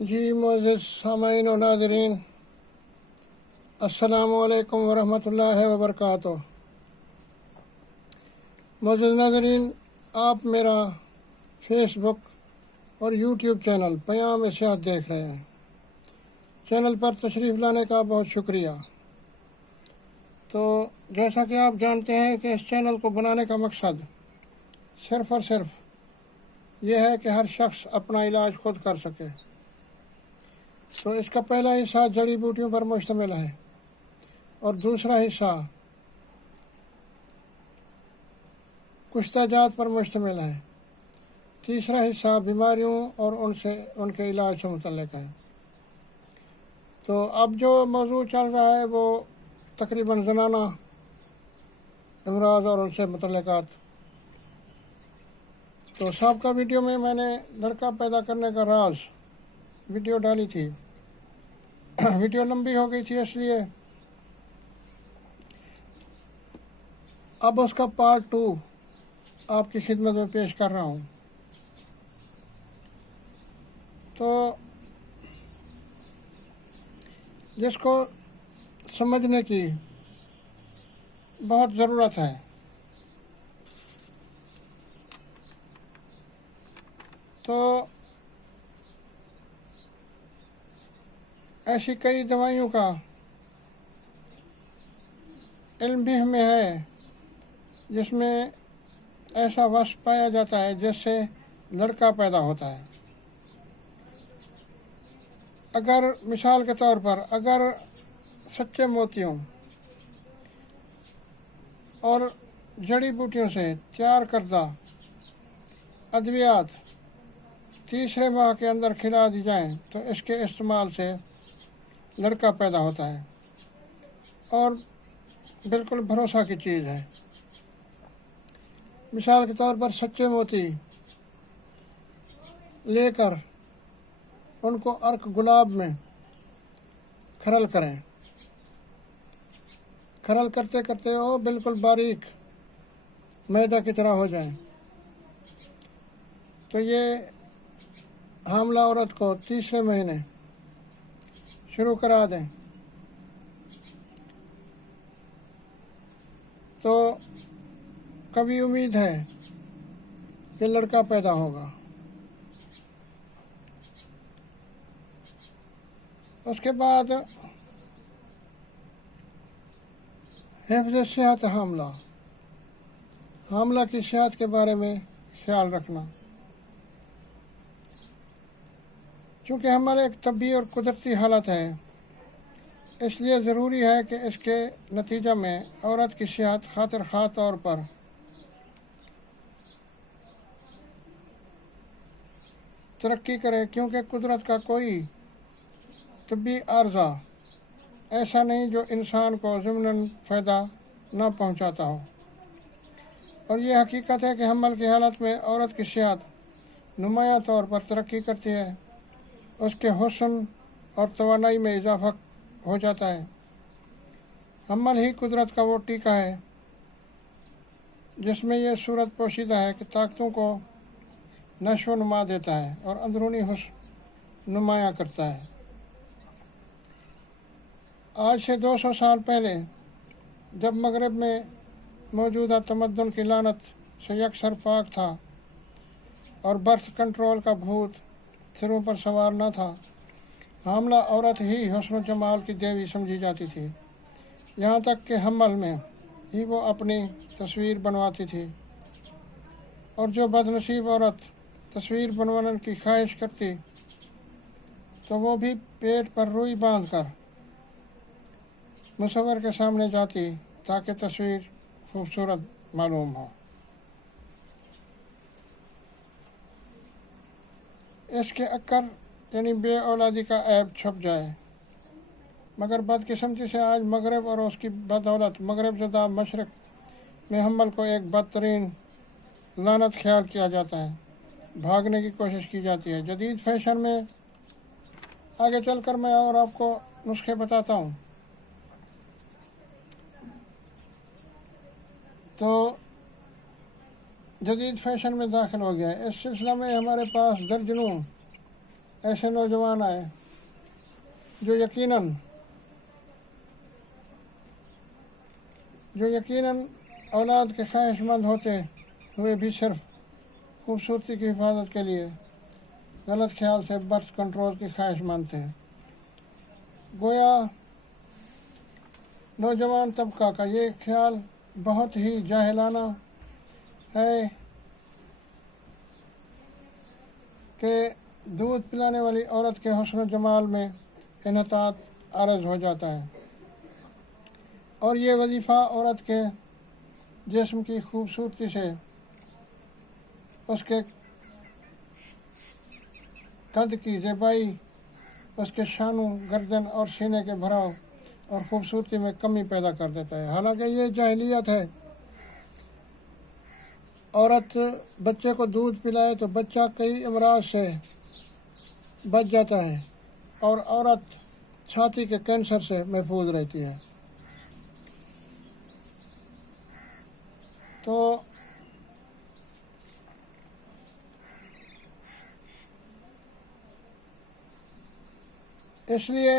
جی معزز سامعین و ناظرین، السلام علیکم ورحمۃ اللہ وبرکاتہ۔ معزز ناظرین، آپ میرا فیس بک اور یوٹیوب چینل پیام سیاحت دیکھ رہے ہیں۔ چینل پر تشریف لانے کا بہت شکریہ۔ تو جیسا کہ آپ جانتے ہیں کہ اس چینل کو بنانے کا مقصد صرف اور صرف یہ ہے کہ ہر شخص اپنا علاج خود کر سکے۔ تو اس کا پہلا حصہ جڑی بوٹیوں پر مشتمل ہے اور دوسرا حصہ کشتہ جات پر مشتمل ہے۔ تیسرا حصہ بیماریوں اور ان کے علاج سے متعلق ہے۔ تو اب جو موضوع چل رہا ہے وہ تقریباً زنانہ امراض اور ان سے متعلقات۔ تو سابقہ ویڈیو میں نے لڑکا پیدا کرنے کا راز ویڈیو ڈالی تھی۔ ویڈیو لمبی ہو گئی تھی، اس لیے اب اس کا پارٹ 2 آپ کی خدمت میں پیش کر رہا ہوں۔ تو جس کو سمجھنے کی بہت ضرورت ہے، تو ایسی کئی دوائیوں کا علم بھی ہمیں ہے جس میں ایسا وصف پایا جاتا ہے جس سے لڑکا پیدا ہوتا ہے۔ اگر مثال کے طور پر اگر سچے موتیوں اور جڑی بوٹیوں سے تیار کردہ ادویات تیسرے ماہ کے اندر کھلا دی جائیں تو اس کے استعمال سے لڑکا پیدا ہوتا ہے، اور بالکل بھروسہ کی چیز ہے۔ مثال کے طور پر سچے موتی لے کر ان کو عرق گلاب میں کھرل کریں، کھرل کرتے کرتے وہ بالکل باریک میدہ کی طرح ہو جائیں، تو یہ حاملہ عورت کو تیسرے مہینے شروع کرا دیں تو کبھی امید ہے کہ لڑکا پیدا ہوگا۔ اس کے بعد حفظ صحت حاملہ کی صحت کے بارے میں خیال رکھنا، چونکہ حمل ایک طبی اور قدرتی حالت ہے، اس لیے ضروری ہے کہ اس کے نتیجہ میں عورت کی صحت خاطر خواہ طور پر ترقی کرے، کیونکہ قدرت کا کوئی طبی عارضہ ایسا نہیں جو انسان کو ضمناً فائدہ نہ پہنچاتا ہو۔ اور یہ حقیقت ہے کہ حمل کی حالت میں عورت کی صحت نمایاں طور پر ترقی کرتی ہے، اس کے حسن اور توانائی میں اضافہ ہو جاتا ہے۔ حمل ہی قدرت کا وہ ٹیکہ ہے جس میں یہ صورت پوشیدہ ہے کہ طاقتوں کو نشو و نما دیتا ہے اور اندرونی حسن نمایاں کرتا ہے۔ آج سے 200 سال پہلے جب مغرب میں موجودہ تمدن کی لعنت سے یکسر پاک تھا اور برتھ کنٹرول کا بھوت سروں پر سوار نہ تھا، حاملہ عورت ہی حسن و جمال کی دیوی سمجھی جاتی تھی، یہاں تک کہ حمل میں ہی وہ اپنی تصویر بنواتی تھی، اور جو بد نصیب عورت تصویر بنوانے کی خواہش کرتی تو وہ بھی پیٹ پر روئی باندھ کر مصور کے سامنے جاتی تاکہ تصویر خوبصورت معلوم ہو۔ اس کے عکر یعنی بے اولادی کا عیب چھپ جائے، مگر بدقسمتی سے آج مغرب اور اس کی بدولت مغرب زدہ مشرق میں حمل کو ایک بدترین لعنت خیال کیا جاتا ہے، بھاگنے کی کوشش کی جاتی ہے۔ جدید فیشن میں آگے چل کر میں اور آپ کو نسخے بتاتا ہوں۔ تو جدید فیشن میں داخل ہو گیا ہے۔ اس سلسلہ میں ہمارے پاس درجنوں ایسے نوجوان آئے جو یقیناً اولاد کے خواہش مند ہوتے ہوئے بھی صرف خوبصورتی کی حفاظت کے لیے غلط خیال سے برتھ کنٹرول کی خواہش مند تھے۔ گویا نوجوان طبقہ کا یہ خیال بہت ہی جاہلانہ ہے کہ دودھ پلانے والی عورت کے حسن و جمال میں انحطاط عارض ہو جاتا ہے، اور یہ وظیفہ عورت کے جسم کی خوبصورتی سے، اس کے قد کی زیبائی، اس کے شانوں، گردن اور سینے کے بھراؤ اور خوبصورتی میں کمی پیدا کر دیتا ہے۔ حالانکہ یہ جاہلیت ہے۔ عورت بچے کو دودھ پلائے تو بچہ کئی امراض سے بچ جاتا ہے اور عورت چھاتی کے کینسر سے محفوظ رہتی ہے۔ تو اس لیے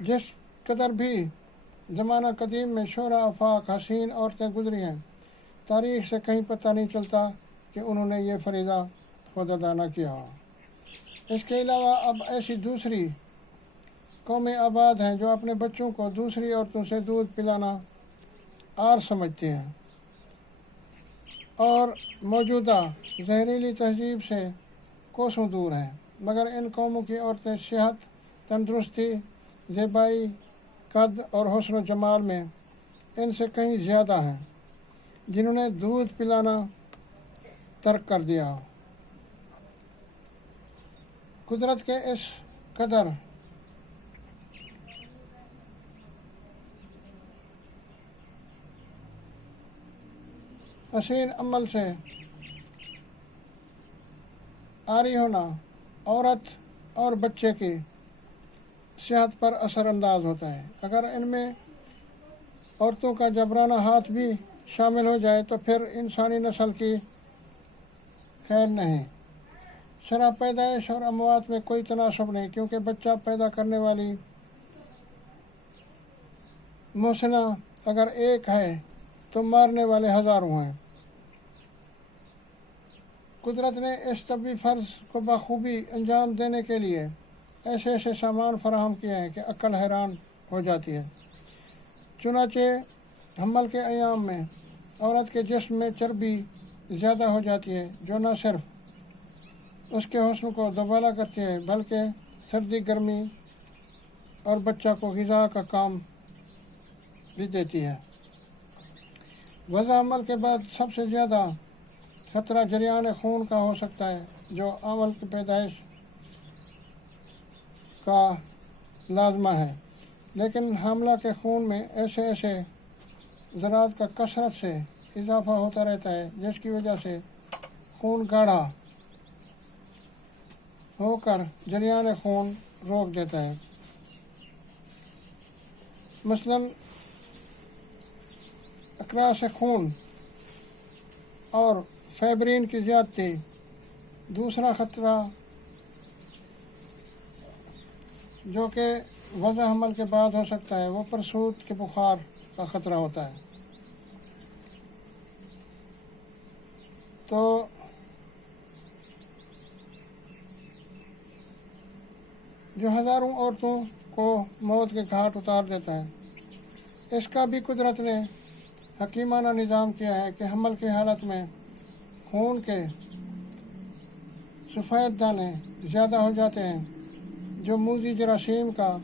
جس قدر بھی زمانہ قدیم میں شعرا آفاق حسین عورتیں گزری ہیں، تاریخ سے کہیں پتہ نہیں چلتا کہ انہوں نے یہ فریضہ خود ادا نہ کیا ہو۔ اس کے علاوہ اب ایسی دوسری قومیں آباد ہیں جو اپنے بچوں کو دوسری عورتوں سے دودھ پلانا عار سمجھتی ہیں اور موجودہ زہریلی تہذیب سے کوسوں دور ہیں، مگر ان قوموں کی عورتیں صحت، تندرستی، زیبائی، قد اور حسن و جمال میں ان سے کہیں زیادہ ہیں، جنہوں نے دودھ پلانا ترک کر دیا ہو۔ قدرت کے اس قدر حسین عمل سے عاری ہونا عورت اور بچے کی صحت پر اثر انداز ہوتا ہے۔ اگر ان میں عورتوں کا جبرانہ ہاتھ بھی شامل ہو جائے تو پھر انسانی نسل کی خیر نہیں۔ شرح پیدائش اور اموات میں کوئی تناسب نہیں، کیونکہ بچہ پیدا کرنے والی محسنہ اگر ایک ہے تو مارنے والے ہزاروں ہیں۔ قدرت نے اس طبی فرض کو بخوبی انجام دینے کے لیے ایسے ایسے سامان فراہم کیے ہیں کہ عقل حیران ہو جاتی ہے۔ چنانچہ حمل کے ایام میں عورت کے جسم میں چربی زیادہ ہو جاتی ہے، جو نہ صرف اس کے حسن کو دوبالا کرتی ہے بلکہ سردی، گرمی اور بچہ کو غذا کا کام بھی دیتی ہے۔ وضع حمل کے بعد سب سے زیادہ خطرہ جریان خون کا ہو سکتا ہے، جو حمل کی پیدائش کا لازمہ ہے، لیکن حاملہ کے خون میں ایسے ذرات کا کثرت سے اضافہ ہوتا رہتا ہے جس کی وجہ سے خون گاڑھا ہو کر جریان خون روک دیتا ہے۔ مثلاً اقراص خون اور فائبرین کی زیادتی۔ دوسرا خطرہ جو کہ وضع حمل کے بعد ہو سکتا ہے وہ پرسود کے بخار کا خطرہ ہوتا ہے۔ تو جو ہزاروں عورتوں کو موت کے گھاٹ اتار دیتا ہے، اس کا بھی قدرت نے حکیمانہ نظام کیا ہے کہ حمل کی حالت میں خون کے سفید دانے زیادہ ہو جاتے ہیں، جو موذی جراثیم کا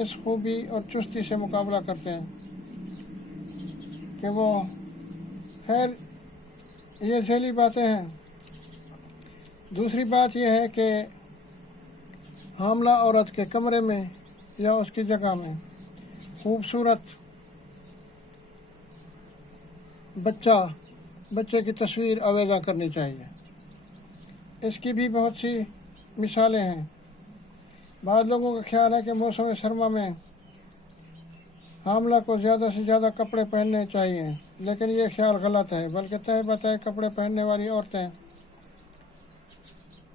اس خوبی اور چستی سے مقابلہ کرتے ہیں کہ وہ خیر یہ ذیلی باتیں ہیں۔ دوسری بات یہ ہے کہ حاملہ عورت کے کمرے میں یا اس کی جگہ میں خوبصورت بچے کی تصویر آویزاں کرنی چاہیے۔ اس کی بھی بہت سی مثالیں ہیں۔ بعض لوگوں کا خیال ہے کہ موسم سرما میں حاملہ کو زیادہ سے زیادہ کپڑے پہننے چاہیے، لیکن یہ خیال غلط ہے، بلکہ تہہ بتہ کپڑے پہننے والی عورتیں